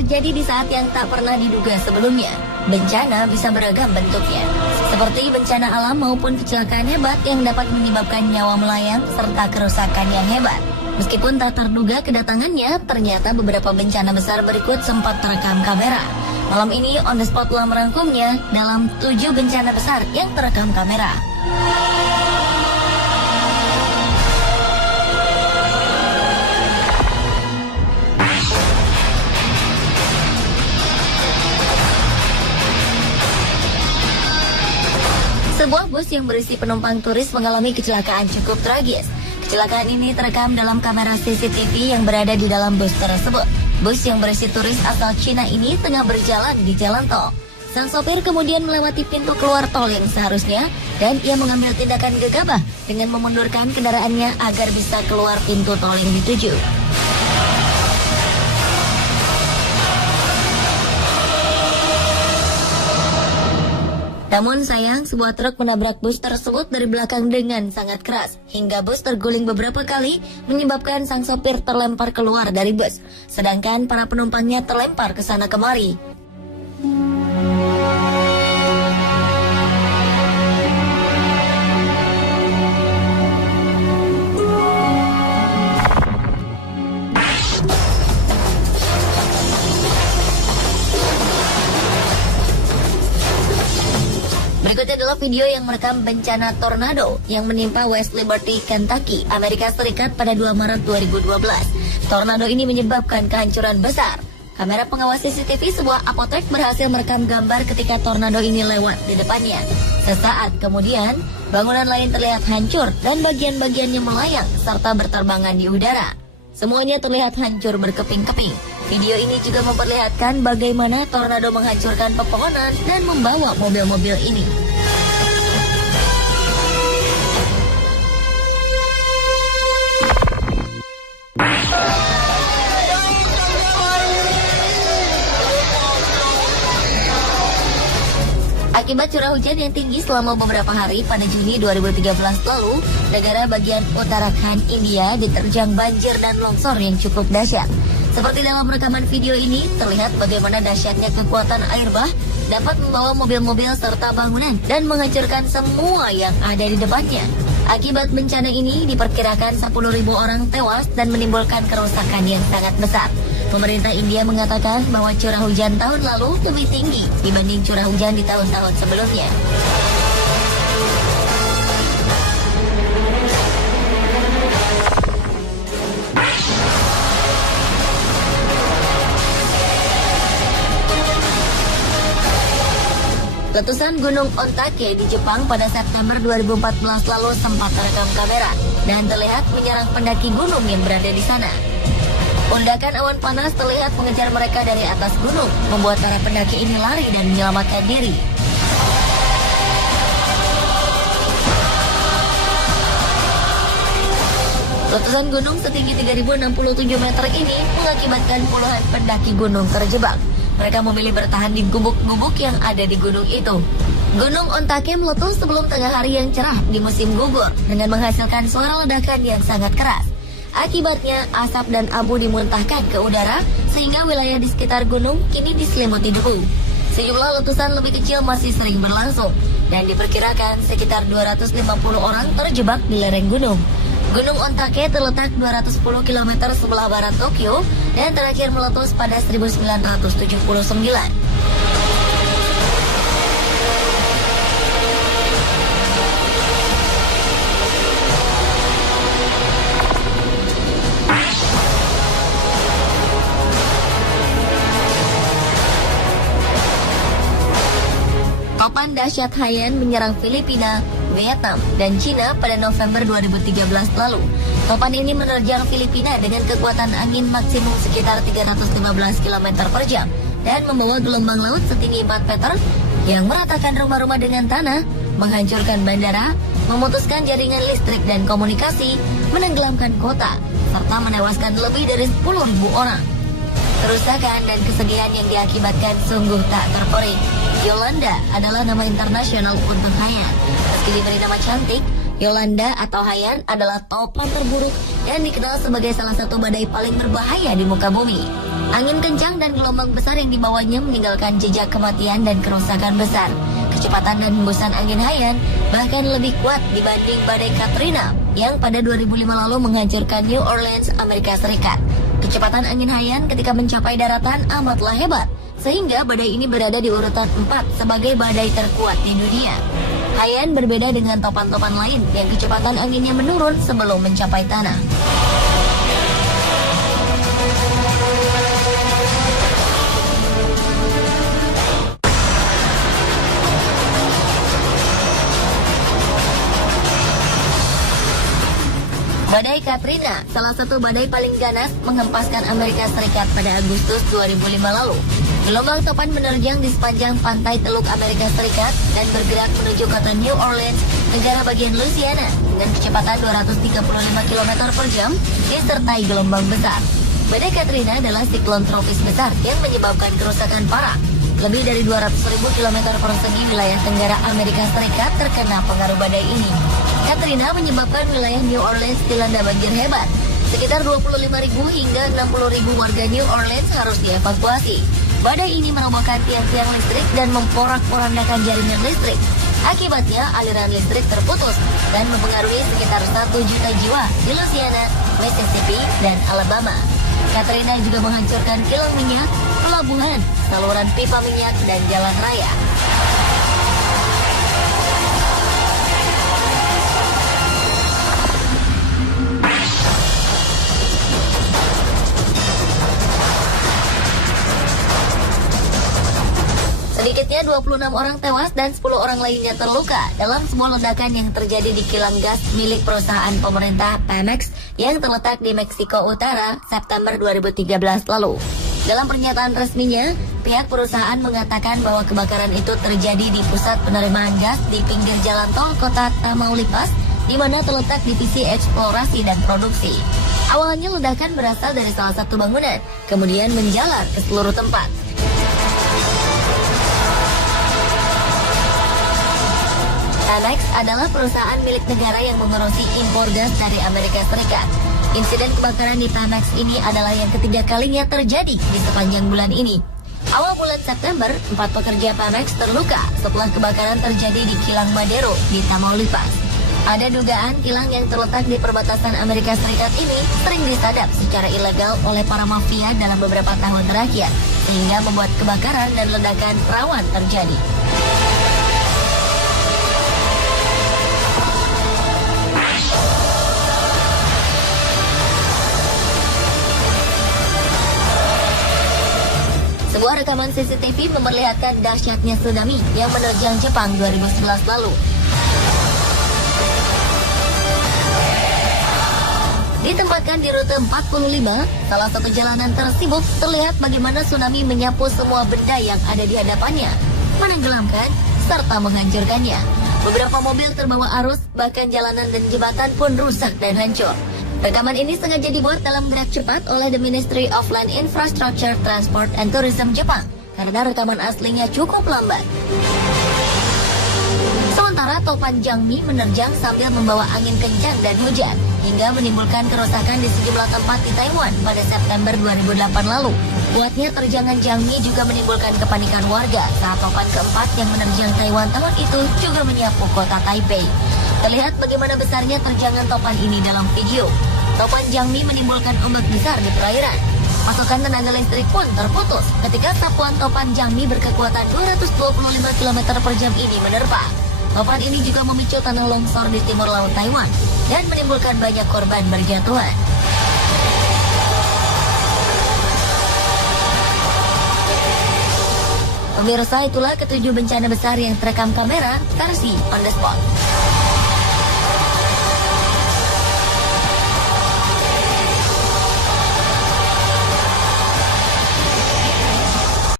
terjadi di saat yang tak pernah diduga sebelumnya. Bencana bisa beragam bentuknya, seperti bencana alam maupun kecelakaan hebat yang dapat menyebabkan nyawa melayang serta kerusakan yang hebat. Meskipun tak terduga kedatangannya, ternyata beberapa bencana besar berikut sempat terekam kamera. Malam ini On The Spot telah merangkumnya dalam 7 bencana besar yang terekam kamera. Sebuah bus yang berisi penumpang turis mengalami kecelakaan cukup tragis. Kecelakaan ini terekam dalam kamera CCTV yang berada di dalam bus tersebut. Bus yang berisi turis asal Cina ini tengah berjalan di jalan tol. Sang sopir kemudian melewati pintu keluar tol yang seharusnya dan ia mengambil tindakan gegabah dengan memundurkan kendaraannya agar bisa keluar pintu tol yang dituju. Namun sayang, sebuah truk menabrak bus tersebut dari belakang dengan sangat keras, hingga bus terguling beberapa kali, menyebabkan sang sopir terlempar keluar dari bus, sedangkan para penumpangnya terlempar ke sana kemari. Berikutnya adalah video yang merekam bencana tornado yang menimpa West Liberty, Kentucky, Amerika Serikat pada 2 Maret 2012. Tornado ini menyebabkan kehancuran besar. Kamera pengawas CCTV sebuah apotek berhasil merekam gambar ketika tornado ini lewat di depannya. Sesaat kemudian, bangunan lain terlihat hancur dan bagian-bagiannya melayang serta berterbangan di udara. Semuanya terlihat hancur berkeping-keping. Video ini juga memperlihatkan bagaimana tornado menghancurkan pepohonan dan membawa mobil-mobil ini. Akibat curah hujan yang tinggi selama beberapa hari pada Juni 2013 lalu, negara bagian Uttarakhand, India diterjang banjir dan longsor yang cukup dahsyat. Seperti dalam rekaman video ini, terlihat bagaimana dahsyatnya kekuatan air bah dapat membawa mobil-mobil serta bangunan dan menghancurkan semua yang ada di depannya. Akibat bencana ini, diperkirakan 10.000 orang tewas dan menimbulkan kerusakan yang sangat besar. Pemerintah India mengatakan bahwa curah hujan tahun lalu lebih tinggi dibanding curah hujan di tahun-tahun sebelumnya. Letusan Gunung Ontake di Jepang pada September 2014 lalu sempat terekam kamera dan terlihat menyerang pendaki gunung yang berada di sana. Undakan awan panas terlihat mengejar mereka dari atas gunung, membuat para pendaki ini lari dan menyelamatkan diri. Letusan gunung setinggi 3.067 meter ini mengakibatkan puluhan pendaki gunung terjebak. Mereka memilih bertahan di gubuk-gubuk yang ada di gunung itu. Gunung Ontake meletus sebelum tengah hari yang cerah di musim gugur dengan menghasilkan suara ledakan yang sangat keras. Akibatnya, asap dan abu dimuntahkan ke udara sehingga wilayah di sekitar gunung kini diselimuti debu. Sejumlah letusan lebih kecil masih sering berlangsung dan diperkirakan sekitar 250 orang terjebak di lereng gunung. Gunung Ontake terletak 210 km sebelah barat Tokyo dan terakhir meletus pada 1979. Topan dahsyat Haiyan menyerang Filipina, Vietnam, dan Cina pada November 2013 lalu. Topan ini menerjang Filipina dengan kekuatan angin maksimum sekitar 315 km per jam dan membawa gelombang laut setinggi 4 meter yang meratakan rumah-rumah dengan tanah, menghancurkan bandara, memutuskan jaringan listrik dan komunikasi, menenggelamkan kota, serta menewaskan lebih dari 10.000 orang. Kerusakan dan kesedihan yang diakibatkan sungguh tak terperi. Yolanda adalah nama internasional untuk Haiyan. Meski diberi nama cantik, Yolanda atau Haiyan adalah topan terburuk dan dikenal sebagai salah satu badai paling berbahaya di muka bumi. Angin kencang dan gelombang besar yang dibawanya meninggalkan jejak kematian dan kerusakan besar. Kecepatan dan hembusan angin Haiyan bahkan lebih kuat dibanding badai Katrina yang pada 2005 lalu menghancurkan New Orleans, Amerika Serikat. Kecepatan angin Haiyan ketika mencapai daratan amatlah hebat, sehingga badai ini berada di urutan 4 sebagai badai terkuat di dunia. Haiyan berbeda dengan topan-topan lain yang kecepatan anginnya menurun sebelum mencapai tanah. Badai Katrina, salah satu badai paling ganas, menghempaskan Amerika Serikat pada Agustus 2005 lalu. Gelombang topan menerjang di sepanjang pantai Teluk Amerika Serikat dan bergerak menuju kota New Orleans, negara bagian Louisiana, dengan kecepatan 235 km per jam, disertai gelombang besar. Badai Katrina adalah siklon tropis besar yang menyebabkan kerusakan parah. Lebih dari 200.000 km persegi wilayah tenggara Amerika Serikat terkena pengaruh badai ini. Katrina menyebabkan wilayah New Orleans dilanda banjir hebat. Sekitar 25.000 hingga 60.000 warga New Orleans harus dievakuasi. Badai ini merobohkan tiang-tiang listrik dan memporak-porandakan jaringan listrik. Akibatnya, aliran listrik terputus dan mempengaruhi sekitar 1 juta jiwa di Louisiana, Mississippi, dan Alabama. Katrina juga menghancurkan kilang minyak, pelabuhan, saluran pipa minyak, dan jalan raya. Sedikitnya 26 orang tewas dan 10 orang lainnya terluka dalam sebuah ledakan yang terjadi di kilang gas milik perusahaan pemerintah Pemex yang terletak di Meksiko Utara September 2013 lalu. Dalam pernyataan resminya, pihak perusahaan mengatakan bahwa kebakaran itu terjadi di pusat penerimaan gas di pinggir jalan tol kota Tamaulipas, di mana terletak divisi eksplorasi dan produksi. Awalnya ledakan berasal dari salah satu bangunan, kemudian menjalar ke seluruh tempat. Pemex adalah perusahaan milik negara yang mengurusi impor gas dari Amerika Serikat. Insiden kebakaran di Pemex ini adalah yang ketiga kalinya terjadi di sepanjang bulan ini. Awal bulan September, 4 pekerja Pemex terluka setelah kebakaran terjadi di kilang Madero di Tamaulipas. Ada dugaan kilang yang terletak di perbatasan Amerika Serikat ini sering disadap secara ilegal oleh para mafia dalam beberapa tahun terakhir, sehingga membuat kebakaran dan ledakan rawan terjadi. Sebuah rekaman CCTV memperlihatkan dahsyatnya tsunami yang menerjang Jepang 2011 lalu. Ditempatkan di rute 45, salah satu jalanan tersibuk, terlihat bagaimana tsunami menyapu semua benda yang ada di hadapannya, menenggelamkan, serta menghancurkannya. Beberapa mobil terbawa arus, bahkan jalanan dan jembatan pun rusak dan hancur. Rekaman ini sengaja dibuat dalam gerak cepat oleh The Ministry of Land Infrastructure, Transport and Tourism Jepang karena rekaman aslinya cukup lambat. Sementara topan Jangmi menerjang sambil membawa angin kencang dan hujan hingga menimbulkan kerusakan di sejumlah tempat di Taiwan pada September 2008 lalu. Kuatnya terjangan Jangmi juga menimbulkan kepanikan warga saat topan keempat yang menerjang Taiwan tahun itu juga menyapu kota Taipei. Terlihat bagaimana besarnya terjangan topan ini dalam video. Topan Jangmi menimbulkan ombak besar di perairan. Pasokan tenaga listrik pun terputus ketika sapuan topan Jangmi berkekuatan 225 km per jam ini menerpa. Topan ini juga memicu tanah longsor di timur laut Taiwan dan menimbulkan banyak korban berjatuhan. Pemirsa, itulah ketujuh bencana besar yang terekam kamera versi on the spot.